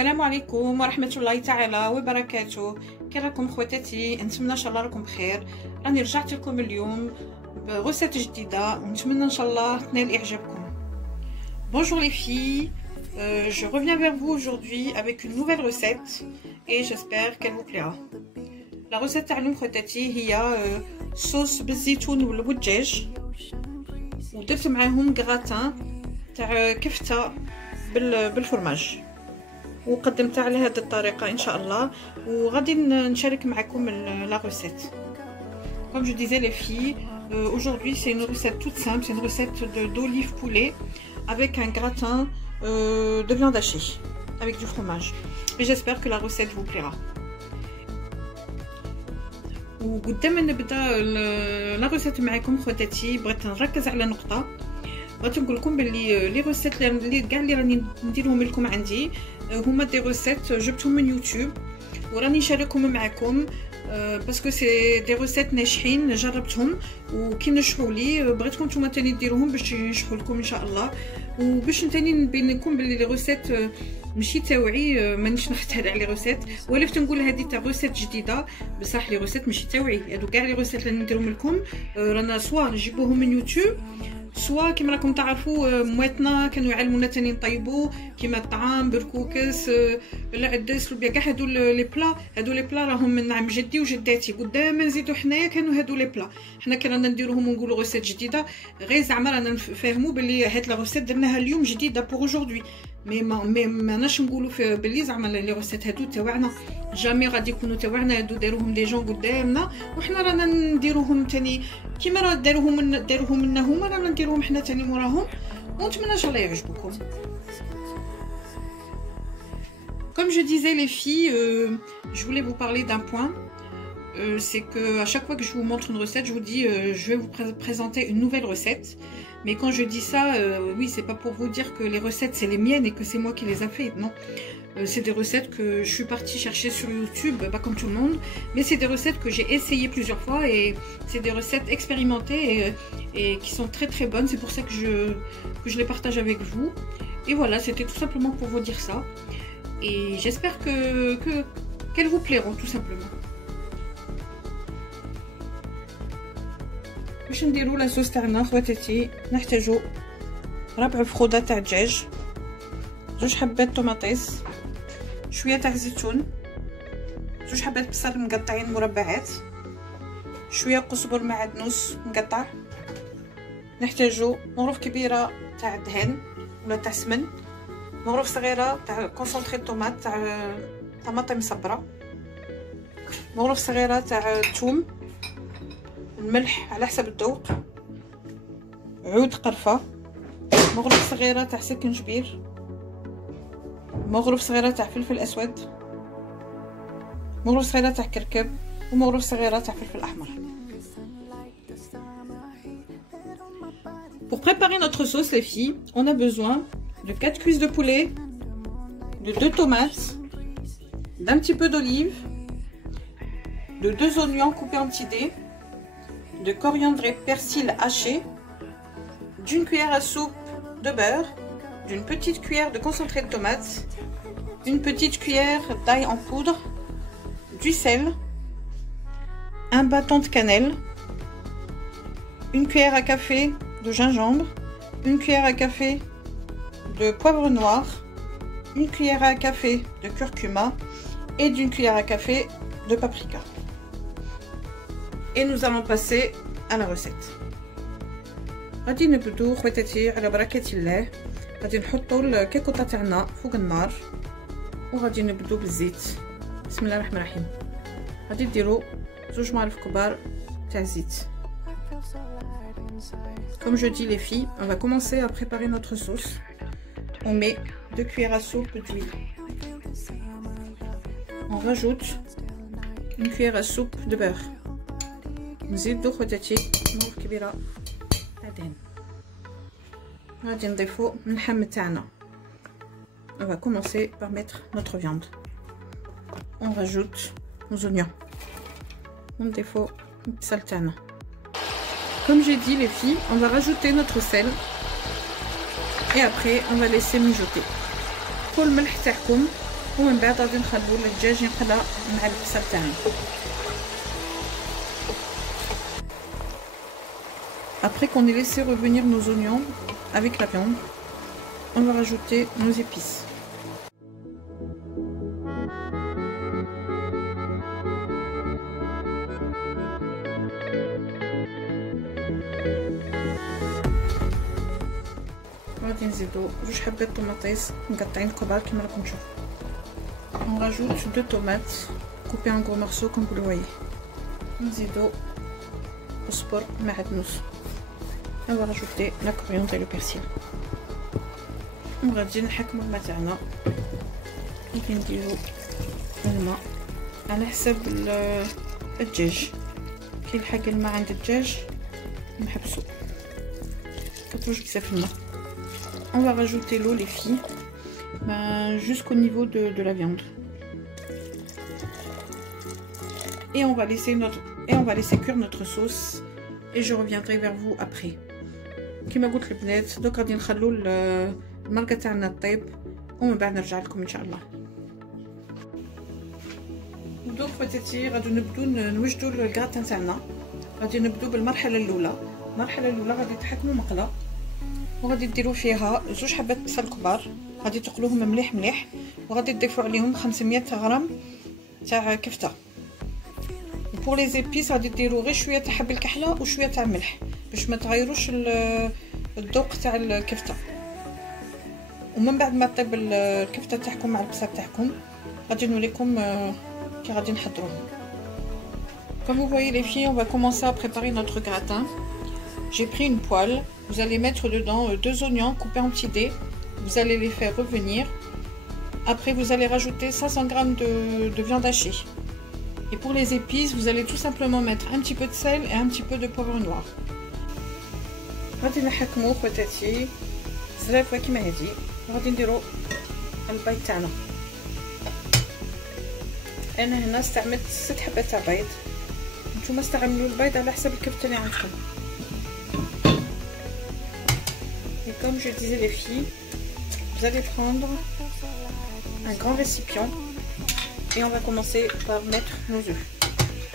السلام عليكم ورحمة الله تعالى وبركاته. كي راكم خواتاتي؟ نتمنى ان شاء الله راكم بخير. راني رجعت لكم اليوم بغوسيت جديدة ونتمنى ان شاء الله تنال اعجابكم. Bonjour les filles, je reviens vers vous aujourd'hui avec une nouvelle recette et j'espère qu'elle vous plaira. La recette تاع اليوم خواتاتي هي صوص بالزيتون والدجاج، ودرت معاهم غراتان تاع كفتة بالفرماج، وقدمتها على هذه الطريقه ان شاء الله، وغادي نشارك معكم la recette. Comme je disais les filles, aujourd'hui c'est une recette toute simple, c'est une recette d'olive poulet avec un gratin de viande hachée avec du fromage, et j'espère que la recette vous plaira. وقدام ما نبدا لا ريسيت معكم خواتاتي بغيت نركز على نقطه. بغيت نقول لكم بلي لي ريسيت اللي كاع اللي راني نديرهم لكم عندي هما دي ريسيت جبتهم من يوتيوب وراني نشاركهم معكم باسكو سي دي ريسيت ناجحين جربتهم وكي نجحوا لي بغيتكم نتوما تاني ديروهم باش ينجحوا لكم ان شاء الله، وباش تاني نبين لكم بلي لي ريسيت ماشي تاوعي مانيش نخترع لي ريسيت، ولفت نقول هذه تاع ريسيت جديده بصح لي ريسيت ماشي تاوعي. هادو كاع لي ريسيت اللي نديرهم لكم رانا سوا نجيبوهم من يوتيوب، سوا كيما راكم تعرفوا مواتنا كانوا يعلمونا تاني نطيبوا كيما الطعام بركوكس العدس لوبيا، كاع هادو لي بلا، هادو لي بلا راهم من عم جدي وجداتي قدام ما نزيدو حنايا كانوا هادو لي بلا. حنا كي رانا نديروهم ونقولوا ريسيت جديده غير زعما رانا نفهموا بلي هاد لا ريسيت درناها اليوم جديده بور اجوردي، مي ماناش نقولوا بلي زعما لي ريسيت هادو تاوعنا، جامي غادي يكونوا تاوعنا، هادو داروهم دي جون قدامنا وحنا رانا نديروهم تاني كيما راه داروهم لنا هما، رانا نديروهم حنا تاني موراهم، ونتمنى ان شاء الله يعجبوكم. Comme je disais les filles, je voulais vous parler d'un point, c'est que à chaque fois que je vous montre une recette, je vous dis je vais vous présenter une nouvelle recette. Mais quand je dis ça, oui, c'est pas pour vous dire que les recettes c'est les miennes et que c'est moi qui les a fait, non. C'est des recettes que je suis partie chercher sur YouTube, pas comme tout le monde, mais c'est des recettes que j'ai essayé plusieurs fois et c'est des recettes expérimentées et qui sont très très bonnes. C'est pour ça que je les partage avec vous. Et voilà, c'était tout simplement pour vous dire ça. Et j'espère qu'elles vous plairont tout simplement. باش نديرو لاصوص تاعنا خواتاتي نحتاجو ربع فخوده تاع دجاج، 2 حبات طوماطيس، شويه تاع زيتون، 2 حبات بصل مقطعين مربعات، شويه قزبر معدنوس مقطع، نحتاجو مغروف كبيره تاع دهن ولا تاع سمن، مغروف صغيره تاع كونسونطري طوماط تاع طماطم صبره، مغروف صغيره تاع ثوم، الملح على حسب الذوق، عود قرفه، مغروف صغيره تاع سكنجبير، مغروف صغيره تاع فلفل اسود، مغروف صغيره تاع كركب، ومغروف صغيره تاع فلفل احمر. Pour préparer notre sauce les filles, on a besoin de 4 cuisses de poulet, de 2 tomates, d'un petit peu d'olive, de 2 oignons coupés en petits dés, de coriandre et persil haché, d'une cuillère à soupe de beurre, d'une petite cuillère de concentré de tomate, une petite cuillère d'ail en poudre, du sel, un bâton de cannelle, une cuillère à café de gingembre, une cuillère à café de poivre noir, une cuillère à café de curcuma et d'une cuillère à café de paprika. Et nous allons passer à la recette. غادي نبدو خواتاتي على بركة الله، غادي نحطو الكيكوطه تاعنا فوق النار وغادي نبدو بالزيت. بسم الله الرحمن الرحيم. غادي نديرو 2 معالق كبار تاع زيت. Comme je dis les filles, on va commencer à préparer notre sauce. On met 2 cuillères à soupe d'huile. On rajoute une cuillère à soupe de beurre. نزيدو خواتاتي مغروف كبيره تاع دهن. غادي نضيفو اللحم تاعنا. On va commencer par mettre notre viande. On rajoute nos oignons. نضيفو البصل تاعنا. Comme j'ai dit les filles, on va rajouter notre sel et après on va laisser mijoter. كل ملح تاعكم ومن بعد غادي نخلو الدجاج ينقلى مع البصل تاعنا. Après qu'on ait laissé revenir nos oignons avec la viande, on va rajouter nos épices. غادي نزيدو جوج حبات طوماطيس مقطعين كبار كما راكم تشوفوا. On rajoute 2 tomates coupées en gros morceaux comme vous le voyez. نزيدو الصبر معدنوس. On va rajouter la coriandre et le persil. وغادي نحكمو الماء تاعنا. غادي نديرو الماء على حسب الدجاج. كي يلحق الماء عند الدجاج نحبسو. كتروش بزاف الماء. On va rajouter l'eau les filles, jusqu'au niveau de la viande. Et on va laisser cuire notre sauce et je reviendrai vers vous après. كما قلت البنات دوك غادي نخلو المرقه تاعنا طيب ومن بعد نرجع لكم ان شاء الله. دوك خواتاتي غادي نبدو نوجدو الكراتان تاعنا. غادي نبدو بالمرحله الاولى. المرحله الاولى غادي تحكموا مقله وغادي ديروا فيها جوج حبات بصل كبار، غادي تقلوهم مليح مليح وغادي تضيفوا عليهم 500 غرام تاع كفته. بور لي زيبيس غادي ديروا غير شويه تاع حب الكحله وشويه تاع ملح باش ما تغيروش الذوق تاع الكفته. ومن بعد ما طيب الكفته تاعكم مع البصل تاعكم غادي نوريكم كي غادي نحضروه. Comme vous voyez les filles, on va commencer à préparer notre gratin. J'ai pris une poêle, vous allez mettre dedans 2 oignons coupés en petits dés, vous allez les faire revenir. Après vous allez rajouter 500 g de viande hachée. Et pour les épices, vous allez tout simplement mettre un petit peu de sel et un petit peu de poivre noir. غادي نحكمو خواتاتي زرافه كيما هادي وغادي نديرو البيض تاعنا. انا هنا استعملت 6 حبات تاع بيض، نتوما استعملوا البيض على حسب الكفته اللي عندكم. Et comme je disais les filles, vous allez prendre un grand récipient et on va commencer par mettre nos œufs.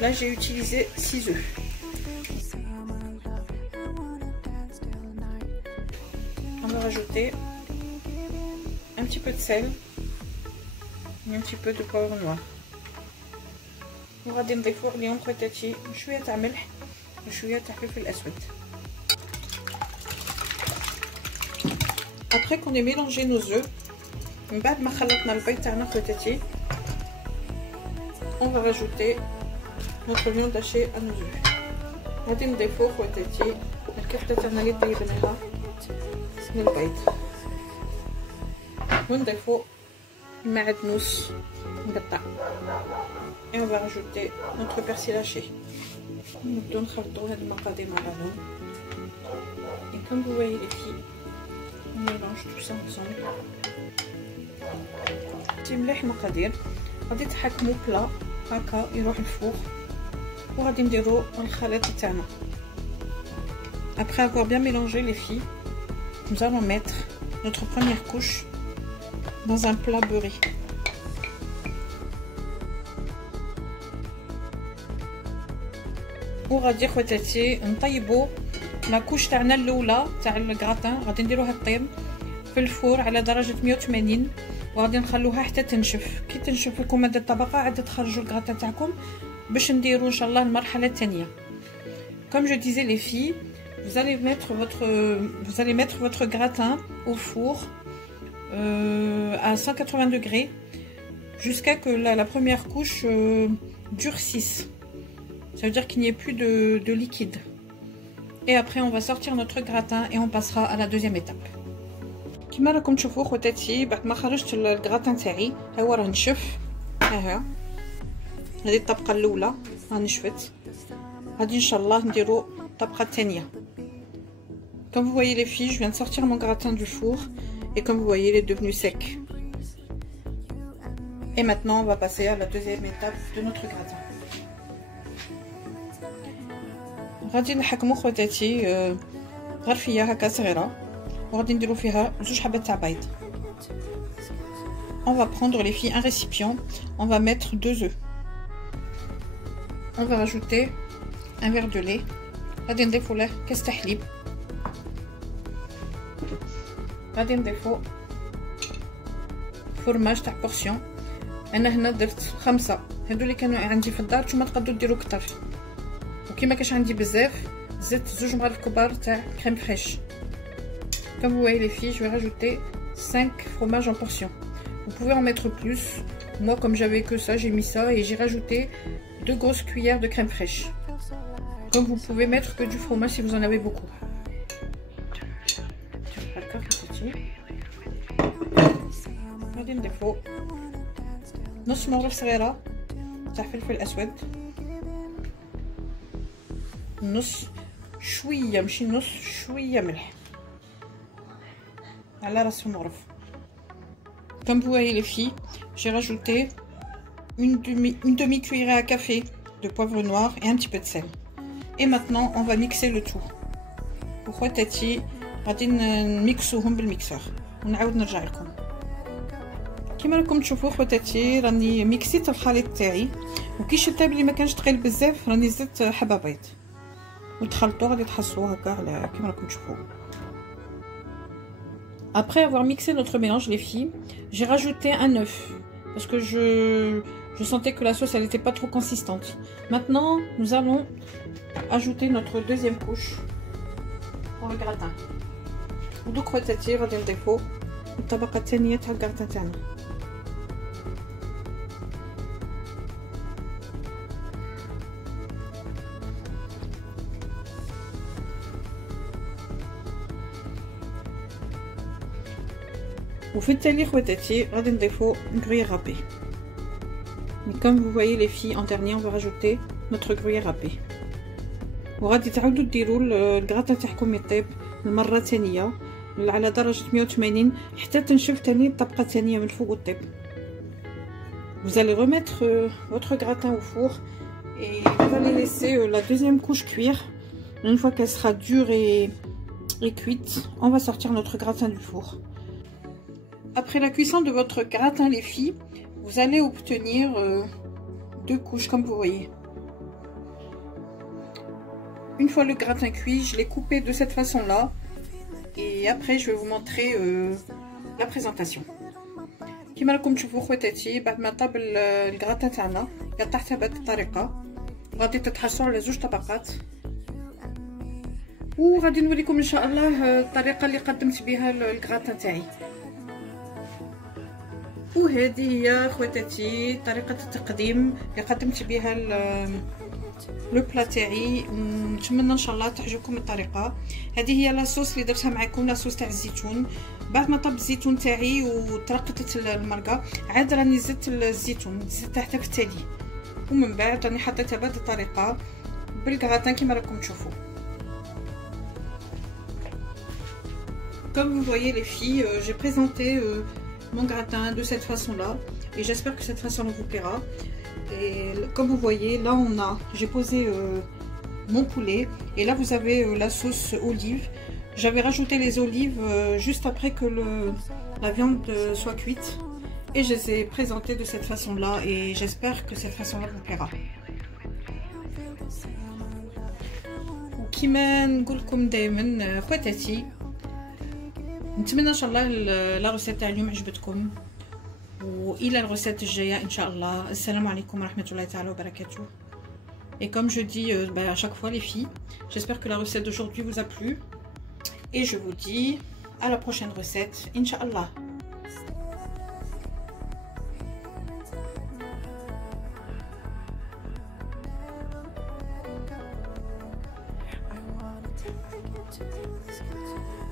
Là j'ai utilisé 6 œufs. On va rajouter un petit peu de sel et un petit peu de poivre noir. وغادي نضيفو عليهم خواتاتي شويه تاع ملح وشويه تاع فلفل اسود. Après qu'on ait mélangé nos œufs, من بعد ما خلطنا البيض تاعنا خواتاتي on va rajouter notre viande hachée à nos œufs. غادي نضيفو خواتاتي الكفته تاعنا اللي طيبناها من البيض ونضيفو معدنوس مقطع. Et on va rajouter notre persil haché. نبدو نخلطو هاد المقادير مع بعضهم. Et comme vous voyez les filles, on mélange tout ça ensemble. مليح المقادير غادي تحكمو بلا هكا يروح الفوق وغادي نديرو الخليط تاعنا. Après avoir bien mélangé les filles, nous allons mettre notre première couche dans un plat beurré. وغادي خواتاتي نطيبو لا كوش تاعنا الاولى تاع الكراتان غادي نديروها طيب في الفور على درجه 180 وغادي نخلوها حتى تنشف. كي تنشف لكم هاد الطبقه عاد تخرجوا الكراتان تاعكم باش نديروا ان شاء الله المرحله الثانيه. Comme je disais les filles, vous allez mettre votre gratin au four à 180 degrés jusqu'à que la première couche durcisse. Ça veut dire qu'il n'y ait plus de liquide. Et après on va sortir notre gratin et on passera à la deuxième étape. كما راكم تشوفوا خواتاتي بعد ما خرجت الكراتان تاعي ها هو راه نشف. ها هذه الطبقه الاولى ها نشفت. غادي ان شاء الله نديرو الطبقه الثانيه. Comme vous voyez les filles, je viens de sortir mon gratin du four et comme vous voyez il est devenu sec. Et maintenant on va passer à la deuxième étape de notre gratin. غادي نحكمو خواتاتي غرفيه هكا صغيره وغادي نديرو فيها 2 حبات تاع بيض. on va prendre les filles un récipient, on va mettre 2 œufs. On va rajouter un verre de lait. غادي نضيفو له كاس تاع حليب. غادي نضيفو فرماج تاع بورسيون. انا هنا درت 5، هادو اللي كانوا عندي في الدار، نتوما تقدروا ديروا كتر. وكيما كاش عندي بزاف زدت 2 مغارف كبار تاع كريم فريش. Comme vous voyez les filles, je vais rajouter 5 fromages en portions. Vous pouvez en mettre plus. Moi, comme j'avais que ça, j'ai mis ça et j'ai rajouté 2 grosses cuillères de crème fraîche. Comme vous pouvez mettre que du fromage si vous en avez beaucoup. غادي نضيفو نص مرة صغيرة تاع فلفل أسود، نص شوية ماشي نص شوية ملح على راس المغرف. Comme vous voyez les filles, j'ai rajouté une demi-cuillerée à café de poivre noir et un petit peu de sel. Et maintenant on va mixer le tout. وخواتاتي غادي نميكسوهم بالميكسور ونعاود نرجع لكم. كيما راكم تشوفوا خواتاتي راني ميكسيت الخليط تاعي، وكي شتا بلي ما كانش ثقيل بزاف راني زدت حبه بيض وتخلطوا غادي تحصلوا هكا على كيما راكم تشوفوا. Après avoir mixé notre mélange les filles, j'ai rajouté un œuf parce que je sentais que la sauce elle n'était pas trop consistante. Maintenant nous allons ajouter notre deuxième couche pour le gratin. ودوك خواتاتي غادي نضيفوا الطبقه الثانيه تاع الكرتان تاعنا. وفي التالي خواتاتي غادي نضيفوا gruyère râpée. Mais comme vous voyez les filles, en dernier on va rajouter notre gruyère râpée. وغادي تعاودوا ديروا الكراتان تاعكم يطيب المره الثانيه على درجه 180 حتى تنشف تاني الطبقه الثانيه من فوق وطيب. Vous allez remettre votre gratin au four et vous allez laisser la deuxième couche cuire. Une fois qu'elle sera dure et cuite, on va sortir notre gratin du four. Après la cuisson de votre gratin les filles, vous allez obtenir 2 couches comme vous voyez. Une fois le gratin cuit, je l'ai coupé de cette façon là et après je vais vous montrer la présentation. كما راكم تشوفوا خواتاتي بعد ما طاب الكراتان تاعنا قطعتها بهذه الطريقه، غادي تتحصلوا على 2 طبقات. وغادي نوريكم ان شاء الله الطريقه اللي قدمت بها الكراتان تاعي. وهذه هي خواتاتي طريقه التقديم اللي قدمت بها لو بلا تاعي. نتمنى ان شاء الله تعجبكم الطريقه. هذه هي لاصوص اللي درتها معكم، لاصوص تاع الزيتون. بعد ما طاب الزيتون تاعي وترقدت المرقه عاد راني زدت الزيتون زدته حتى في التالي، ومن بعد راني حطيتها بهذه الطريقه بالكراتان كما راكم تشوفوا. Comme vous voyez les filles, j'ai présenté mon gratin de cette façon là et j'espère que cette façon là vous plaira. Et comme vous voyez là j'ai posé mon poulet et là vous avez la sauce olive. J'avais rajouté les olives juste après que la viande soit cuite et je les ai présentées de cette façon là et j'espère que cette façon là vous plaira. وكما نقول لكم دائما خواتاتي نتمنى ان شاء الله لا روسيت تاع اليوم عجبتكم، والى الروسيت الجايه ان شاء الله. السلام عليكم ورحمه الله تعالى وبركاته. Et comme je dis à chaque fois les filles, j'espère que la recette d'aujourd'hui vous a plu et je vous dis à la prochaine recette Inch'Allah. To the sky.